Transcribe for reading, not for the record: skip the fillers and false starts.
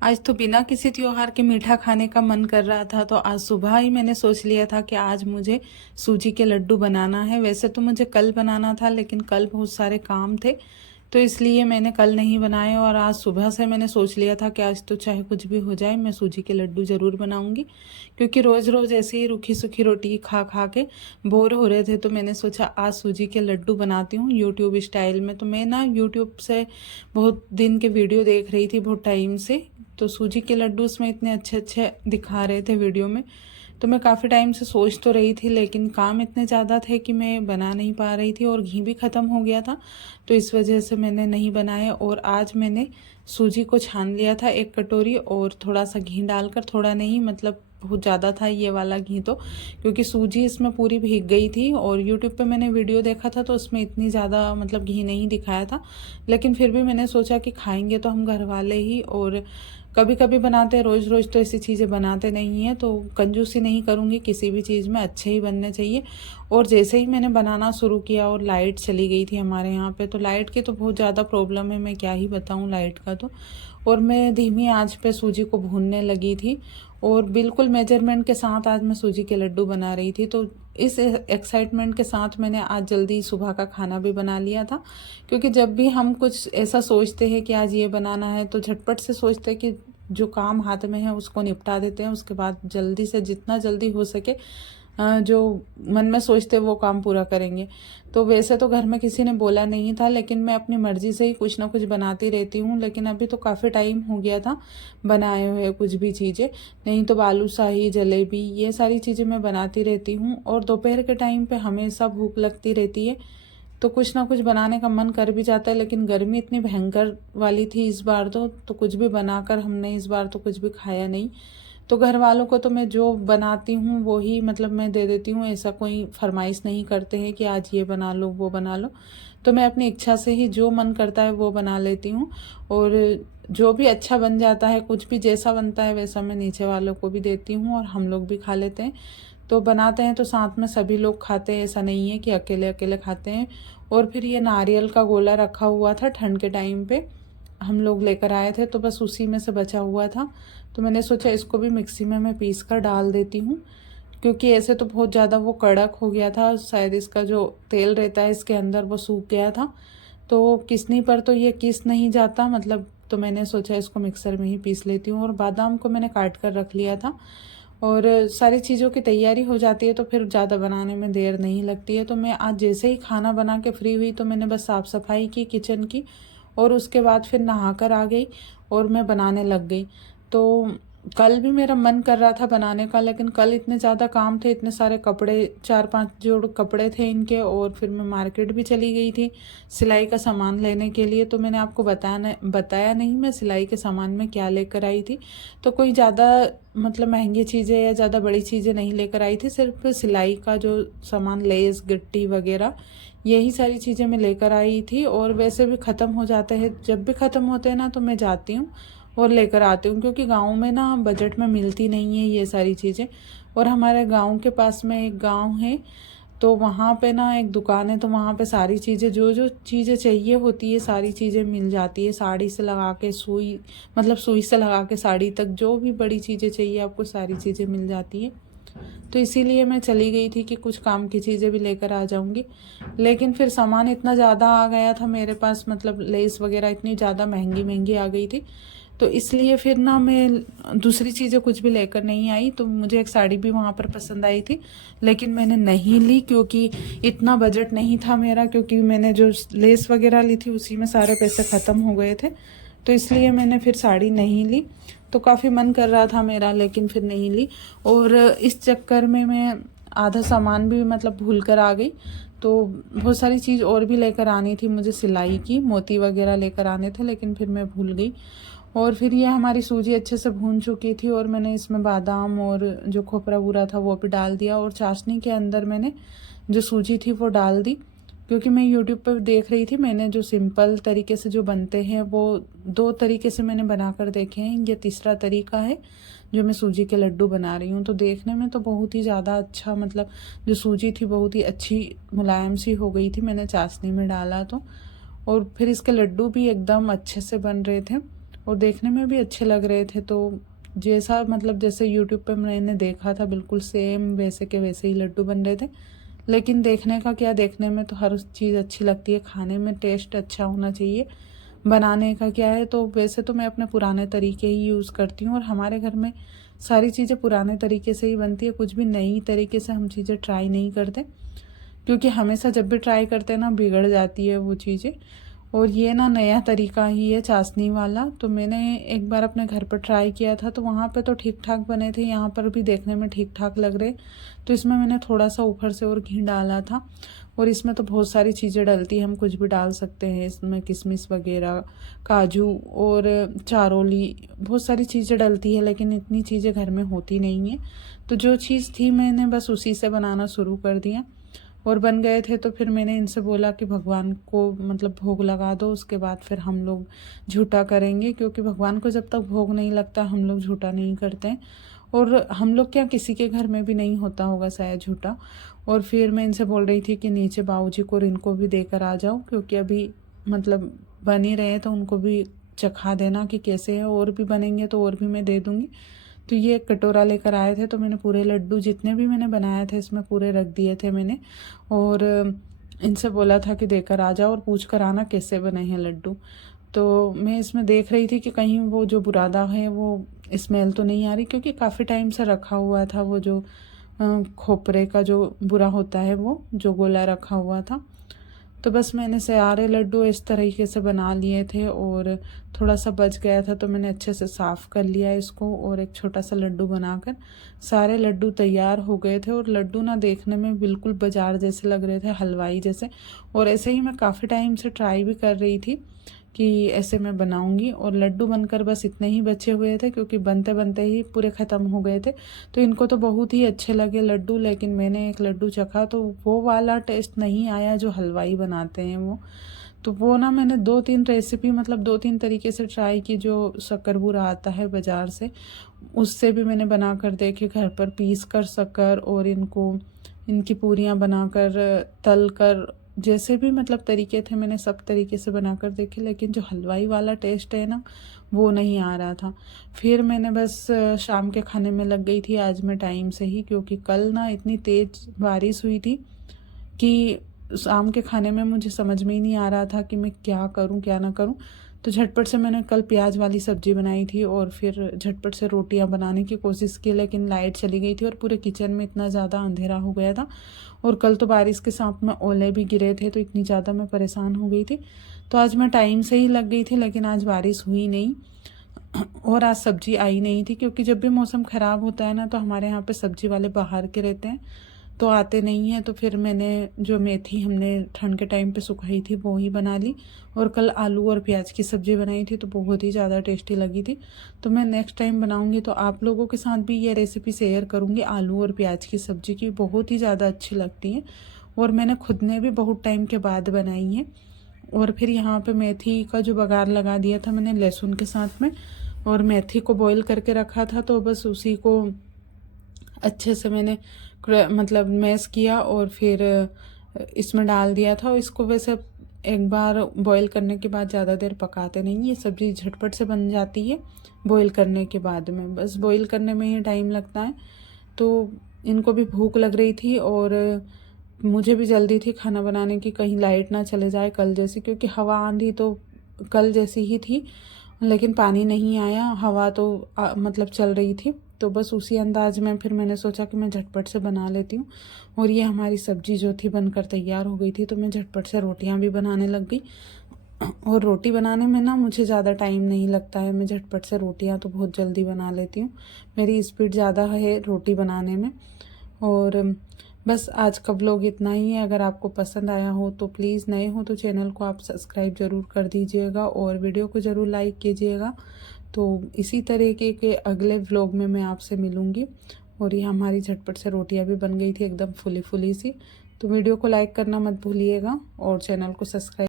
आज तो बिना किसी त्योहार के मीठा खाने का मन कर रहा था, तो आज सुबह ही मैंने सोच लिया था कि आज मुझे सूजी के लड्डू बनाना है। वैसे तो मुझे कल बनाना था, लेकिन कल बहुत सारे काम थे, तो इसलिए मैंने कल नहीं बनाए। और आज सुबह से मैंने सोच लिया था कि आज तो चाहे कुछ भी हो जाए, मैं सूजी के लड्डू ज़रूर बनाऊंगी, क्योंकि रोज़ रोज़ ऐसे ही रूखी सूखी रोटी खा खा के बोर हो रहे थे। तो मैंने सोचा आज सूजी के लड्डू बनाती हूँ यूट्यूब स्टाइल में। तो मैं ना यूट्यूब से बहुत दिन के वीडियो देख रही थी, बहुत टाइम से। तो सूजी के लड्डू उसमें इतने अच्छे अच्छे दिखा रहे थे वीडियो में, तो मैं काफ़ी टाइम से सोच तो रही थी, लेकिन काम इतने ज़्यादा थे कि मैं बना नहीं पा रही थी, और घी भी ख़त्म हो गया था, तो इस वजह से मैंने नहीं बनाया। और आज मैंने सूजी को छान लिया था 1 कटोरी, और थोड़ा सा घी डालकर, थोड़ा नहीं मतलब बहुत ज़्यादा था ये वाला घी, तो क्योंकि सूजी इसमें पूरी भीग गई थी। और यूट्यूब पे मैंने वीडियो देखा था, तो उसमें इतनी ज़्यादा मतलब घी नहीं दिखाया था, लेकिन फिर भी मैंने सोचा कि खाएंगे तो हम घर वाले ही, और कभी कभी बनाते हैं, रोज़ रोज़ तो ऐसी चीज़ें बनाते नहीं हैं। तो कंजूसी नहीं करूँगी, किसी भी चीज़ में अच्छे ही बनने चाहिए। और जैसे ही मैंने बनाना शुरू किया, और लाइट चली गई थी हमारे यहाँ पे, तो लाइट की तो बहुत ज़्यादा प्रॉब्लम है, मैं क्या ही बताऊँ लाइट का तो। और मैं धीमी आंच पे सूजी को भूनने लगी थी, और बिल्कुल मेजरमेंट के साथ आज मैं सूजी के लड्डू बना रही थी। तो इस एक्साइटमेंट के साथ मैंने आज जल्दी सुबह का खाना भी बना लिया था, क्योंकि जब भी हम कुछ ऐसा सोचते हैं कि आज ये बनाना है, तो झटपट से सोचते हैं कि जो काम हाथ में है उसको निपटा देते हैं, उसके बाद जल्दी से जितना जल्दी हो सके जो मन में सोचते हैं वो काम पूरा करेंगे। तो वैसे तो घर में किसी ने बोला नहीं था, लेकिन मैं अपनी मर्जी से ही कुछ ना कुछ बनाती रहती हूँ। लेकिन अभी तो काफ़ी टाइम हो गया था बनाए हुए कुछ भी चीज़ें, नहीं तो बालूशाही, जलेबी, ये सारी चीज़ें मैं बनाती रहती हूँ। और दोपहर के टाइम पे हमेशा भूख लगती रहती है, तो कुछ ना कुछ बनाने का मन कर भी जाता है। लेकिन गर्मी इतनी भयंकर वाली थी इस बार तो कुछ भी बनाकर हमने इस बार तो कुछ भी खाया नहीं। तो घर वालों को तो मैं जो बनाती हूँ वो ही मतलब मैं दे देती हूँ, ऐसा कोई फरमाइश नहीं करते हैं कि आज ये बना लो वो बना लो। तो मैं अपनी इच्छा से ही जो मन करता है वो बना लेती हूँ, और जो भी अच्छा बन जाता है, कुछ भी जैसा बनता है वैसा मैं नीचे वालों को भी देती हूँ, और हम लोग भी खा लेते हैं। तो बनाते हैं तो साथ में सभी लोग खाते हैं, ऐसा नहीं है कि अकेले अकेले खाते हैं। और फिर ये नारियल का गोला रखा हुआ था, ठंड के टाइम पे हम लोग लेकर आए थे, तो बस उसी में से बचा हुआ था। तो मैंने सोचा इसको भी मिक्सी में मैं पीस कर डाल देती हूँ, क्योंकि ऐसे तो बहुत ज़्यादा वो कड़क हो गया था, शायद इसका जो तेल रहता है इसके अंदर वो सूख गया था, तो किसनी पर तो ये किस नहीं जाता मतलब। तो मैंने सोचा इसको मिक्सर में ही पीस लेती हूँ। और बादाम को मैंने काट कर रख लिया था, और सारी चीज़ों की तैयारी हो जाती है, तो फिर ज़्यादा बनाने में देर नहीं लगती है। तो मैं आज जैसे ही खाना बना के फ्री हुई, तो मैंने बस साफ़ सफाई की किचन की, और उसके बाद फिर नहा कर आ गई और मैं बनाने लग गई। तो कल भी मेरा मन कर रहा था बनाने का, लेकिन कल इतने ज़्यादा काम थे, इतने सारे कपड़े, 4-5 जोड़ कपड़े थे इनके, और फिर मैं मार्केट भी चली गई थी सिलाई का सामान लेने के लिए। तो मैंने आपको बताया नहीं मैं सिलाई के सामान में क्या लेकर आई थी। तो कोई ज़्यादा मतलब महंगी चीज़ें या ज़्यादा बड़ी चीज़ें नहीं लेकर आई थी, सिर्फ सिलाई का जो सामान, लेस, गिट्टी वगैरह, यही सारी चीज़ें मैं लेकर आई थी। और वैसे भी ख़त्म हो जाते हैं, जब भी ख़त्म होते हैं ना तो मैं जाती हूँ और लेकर आती हूँ, क्योंकि गांव में ना बजट में मिलती नहीं है ये सारी चीज़ें। और हमारे गांव के पास में एक गांव है, तो वहाँ पे ना एक दुकान है, तो वहाँ पे सारी चीज़ें, जो जो चीज़ें चाहिए होती है सारी चीज़ें मिल जाती है। साड़ी से लगा के सुई, मतलब सुई से लगा के साड़ी तक, जो भी बड़ी चीज़ें चाहिए आपको सारी चीज़ें मिल जाती है। तो इसीलिए मैं चली गई थी कि कुछ काम की चीज़ें भी लेकर आ जाऊंगी। लेकिन फिर सामान इतना ज़्यादा आ गया था मेरे पास, मतलब लेस वगैरह इतनी ज़्यादा महंगी महंगी आ गई थी, तो इसलिए फिर ना मैं दूसरी चीज़ें कुछ भी लेकर नहीं आई। तो मुझे एक साड़ी भी वहाँ पर पसंद आई थी, लेकिन मैंने नहीं ली, क्योंकि इतना बजट नहीं था मेरा, क्योंकि मैंने जो लेस वगैरह ली थी उसी में सारे पैसे ख़त्म हो गए थे। तो इसलिए मैंने फिर साड़ी नहीं ली। तो काफ़ी मन कर रहा था मेरा, लेकिन फिर नहीं ली। और इस चक्कर में मैं आधा सामान भी मतलब भूल कर आ गई। तो बहुत सारी चीज़ और भी लेकर आनी थी मुझे, सिलाई की मोती वगैरह लेकर आने थे, लेकिन फिर मैं भूल गई। और फिर ये हमारी सूजी अच्छे से भून चुकी थी, और मैंने इसमें बादाम और जो खोपरा वूरा था वो भी डाल दिया, और चाशनी के अंदर मैंने जो सूजी थी वो डाल दी। क्योंकि मैं यूट्यूब पर देख रही थी, मैंने जो सिंपल तरीके से जो बनते हैं वो 2 तरीके से मैंने बनाकर देखे हैं, ये तीसरा तरीका है जो मैं सूजी के लड्डू बना रही हूँ। तो देखने में तो बहुत ही ज़्यादा अच्छा, मतलब जो सूजी थी बहुत ही अच्छी मुलायम सी हो गई थी, मैंने चाशनी में डाला तो। और फिर इसके लड्डू भी एकदम अच्छे से बन रहे थे, और देखने में भी अच्छे लग रहे थे। तो जैसा मतलब जैसे यूट्यूब पे मैंने देखा था बिल्कुल सेम वैसे के वैसे ही लड्डू बन रहे थे। लेकिन देखने का क्या, देखने में तो हर चीज़ अच्छी लगती है, खाने में टेस्ट अच्छा होना चाहिए। बनाने का क्या है, तो वैसे तो मैं अपने पुराने तरीके ही यूज़ करती हूँ और हमारे घर में सारी चीज़ें पुराने तरीके से ही बनती है। कुछ भी नई तरीके से हम चीज़ें ट्राई नहीं करते, क्योंकि हमेशा जब भी ट्राई करते हैं ना बिगड़ जाती है वो चीज़ें। और ये ना नया तरीका ही है चाशनी वाला। तो मैंने एक बार अपने घर पर ट्राई किया था, तो वहाँ पे तो ठीक ठाक बने थे, यहाँ पर भी देखने में ठीक ठाक लग रहे। तो इसमें मैंने थोड़ा सा ऊपर से और घी डाला था। और इसमें तो बहुत सारी चीज़ें डलती हैं, हम कुछ भी डाल सकते हैं इसमें, किशमिश वगैरह, काजू और चारोली, बहुत सारी चीज़ें डलती है, लेकिन इतनी चीज़ें घर में होती नहीं है। तो जो चीज़ थी मैंने बस उसी से बनाना शुरू कर दिया और बन गए थे। तो फिर मैंने इनसे बोला कि भगवान को मतलब भोग लगा दो, उसके बाद फिर हम लोग झूठा करेंगे, क्योंकि भगवान को जब तक भोग नहीं लगता हम लोग झूठा नहीं करते हैं। और हम लोग क्या, किसी के घर में भी नहीं होता होगा शायद झूठा। और फिर मैं इनसे बोल रही थी कि नीचे बाबूजी को और इनको भी देकर आ जाओ, क्योंकि अभी मतलब बन ही रहे तो उनको भी चखा देना कि कैसे है, और भी बनेंगे तो और भी मैं दे दूँगी। तो ये एक कटोरा लेकर आए थे, तो मैंने पूरे लड्डू जितने भी मैंने बनाए थे इसमें पूरे रख दिए थे मैंने। और इनसे बोला था कि देकर आ जाओ और पूछ कर आना कैसे बने हैं लड्डू। तो मैं इसमें देख रही थी कि कहीं वो जो बुरादा है वो स्मेल तो नहीं आ रही, क्योंकि काफ़ी टाइम से रखा हुआ था वो जो खोपरे का जो बुरा होता है वो जो गोला रखा हुआ था। तो बस मैंने सारे लड्डू इस तरीके से बना लिए थे और थोड़ा सा बच गया था तो मैंने अच्छे से साफ़ कर लिया इसको और एक छोटा सा लड्डू बनाकर सारे लड्डू तैयार हो गए थे। और लड्डू ना देखने में बिल्कुल बाजार जैसे लग रहे थे, हलवाई जैसे। और ऐसे ही मैं काफ़ी टाइम से ट्राई भी कर रही थी कि ऐसे मैं बनाऊंगी। और लड्डू बनकर बस इतने ही बचे हुए थे, क्योंकि बनते बनते ही पूरे ख़त्म हो गए थे। तो इनको तो बहुत ही अच्छे लगे लड्डू, लेकिन मैंने एक लड्डू चखा तो वो वाला टेस्ट नहीं आया जो हलवाई बनाते हैं वो। तो वो ना मैंने 2-3 रेसिपी मतलब 2-3 तरीके से ट्राई की। जो शक्कर बूरा आता है बाज़ार से, उससे भी मैंने बना कर देखी, घर पर पीस कर शक्कर और इनकी पूरियाँ बनाकर तल कर, जैसे भी मतलब तरीके थे मैंने सब तरीके से बनाकर देखे, लेकिन जो हलवाई वाला टेस्ट है ना वो नहीं आ रहा था। फिर मैंने बस शाम के खाने में लग गई थी आज मैं टाइम से ही, क्योंकि कल ना इतनी तेज़ बारिश हुई थी कि शाम के खाने में मुझे समझ में ही नहीं आ रहा था कि मैं क्या करूं क्या ना करूं। तो झटपट से मैंने कल प्याज वाली सब्ज़ी बनाई थी और फिर झटपट से रोटियां बनाने की कोशिश की, लेकिन लाइट चली गई थी और पूरे किचन में इतना ज़्यादा अंधेरा हो गया था। और कल तो बारिश के साथ में ओले भी गिरे थे, तो इतनी ज़्यादा मैं परेशान हो गई थी। तो आज मैं टाइम से ही लग गई थी, लेकिन आज बारिश हुई नहीं और आज सब्ज़ी आई नहीं थी, क्योंकि जब भी मौसम ख़राब होता है ना तो हमारे यहाँ पे सब्ज़ी वाले बाहर के रहते हैं तो आते नहीं हैं। तो फिर मैंने जो मेथी हमने ठंड के टाइम पे सुखाई थी वो ही बना ली। और कल आलू और प्याज की सब्ज़ी बनाई थी तो बहुत ही ज़्यादा टेस्टी लगी थी। तो मैं नेक्स्ट टाइम बनाऊंगी तो आप लोगों के साथ भी ये रेसिपी शेयर करूंगी। आलू और प्याज की सब्ज़ी की बहुत ही ज़्यादा अच्छी लगती है और मैंने खुद ने भी बहुत टाइम के बाद बनाई है। और फिर यहाँ पे मेथी का जो बघार लगा दिया था मैंने लहसुन के साथ में, और मेथी को बॉईल करके रखा था तो बस उसी को अच्छे से मैंने मतलब मैश किया और फिर इसमें डाल दिया था। और इसको वैसे एक बार बॉईल करने के बाद ज़्यादा देर पकाते नहीं, ये सब्ज़ी झटपट से बन जाती है बॉईल करने के बाद में, बस बॉईल करने में ही टाइम लगता है। तो इनको भी भूख लग रही थी और मुझे भी जल्दी थी खाना बनाने की, कहीं लाइट ना चले जाए कल जैसी, क्योंकि हवा आंधी तो कल जैसी ही थी लेकिन पानी नहीं आया, हवा तो मतलब चल रही थी। तो बस उसी अंदाज में फिर मैंने सोचा कि मैं झटपट से बना लेती हूँ। और ये हमारी सब्ज़ी जो थी बनकर तैयार हो गई थी, तो मैं झटपट से रोटियाँ भी बनाने लग गई। और रोटी बनाने में ना मुझे ज़्यादा टाइम नहीं लगता है, मैं झटपट से रोटियाँ तो बहुत जल्दी बना लेती हूँ, मेरी स्पीड ज़्यादा है रोटी बनाने में। और बस आज का व्लॉग इतना ही है। अगर आपको पसंद आया हो तो प्लीज़, नए हो तो चैनल को आप सब्सक्राइब ज़रूर कर दीजिएगा और वीडियो को ज़रूर लाइक कीजिएगा। तो इसी तरीके के अगले व्लॉग में मैं आपसे मिलूँगी। और ये हमारी झटपट से रोटियां भी बन गई थी एकदम फुली फुली सी। तो वीडियो को लाइक करना मत भूलिएगा और चैनल को सब्सक्राइब